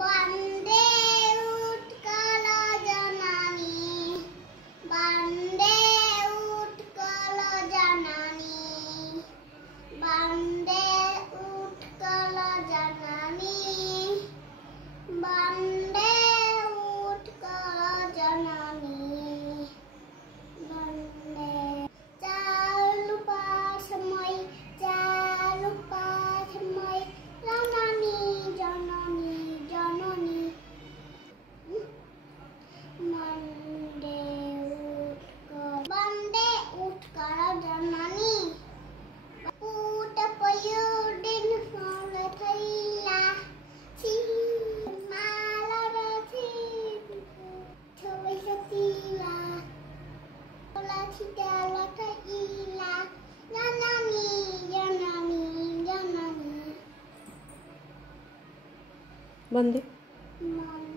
বন্দে উৎকল জননী, বন্দে উৎকল জননী, বন্দে উৎকল জননী, বন্দে উৎকল জননী, বন্দে। চালু পাসময়, চালু পাসময়, জননী জননী জননী, বন্দে উৎকল, বন্দে উৎকল জননী। পুত পয়ুদিন ফল থইলা, মালার ছবি সতিলা, ওলা ছিটালা থইলা, জননী জননী জননী, বন্দে। বন্দে।